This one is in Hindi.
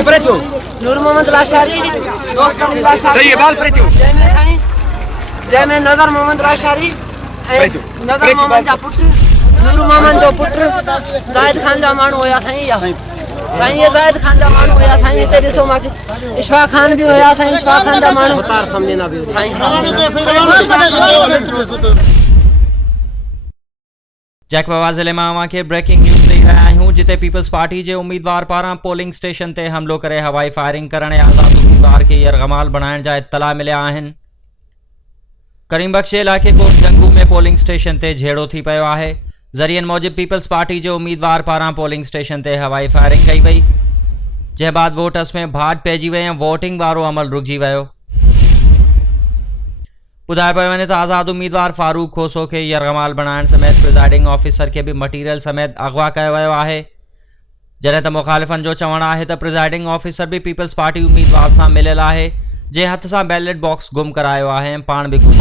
के परेचो नूर मोहम्मद लाशारी दोस्त अली लाशारी सही है बाल परेचो जय में नजर मोहम्मद लाशारी नजर मोहम्मद जा पुट नूर मोहम्मद जो पुट जाहिद खान जा मानू होया साईं या साईं ये जाहिद खान जा मानू होया साईं ते ॾिसो मां इशफाक खान भी होया साईं इशफाक खान जा मानू मुतार समझना भी साईं जैकबाबा ज़िले में अवां खे ब्रेकिंग न्यूज़ ॾेई रहिया आहियूं जिते पीपल्स पार्टी जे उम्मीदवार पारां पोलिंग स्टेशन ते हमलो करे हवाई फायरिंग करण ऐं आज़ाद उम्मीदवार खे यरगमाल बणाइण जा इत्तला मिलिया आहिनि। करीमबख्श इलाइक़े कोट जंगू में पोलिंग स्टेशन ते झेड़ो थी पियो आहे। ज़रियनि मूजिब पीपल्स पार्टी जे उम्मीदवार पारां पोलिंग स्टेशन ते हवाई फायरिंग कई वई, जंहिं बाद वोटर्स में भाट पइजी वई ऐं वोटिंग वारो अमल रुकिजी वियो। ॿुधायो पियो वञे त आज़ाद उम्मीदवार फारूक खोसो खे यरगमाल बणाइण समेत प्रिज़ाइडिंग ऑफिसर खे बि मटीरियल समेत अगवा कयो वियो आहे, जॾहिं त मुखालिफ़नि जो चवणु आहे त प्रिज़ाइडिंग ऑफिसर बि पीपल्स पार्टी उम्मीदवार सां मिलियल आहे, जंहिं हथ सां बैलेट बॉक्स गुम करायो आहे ऐं पाण बि गुम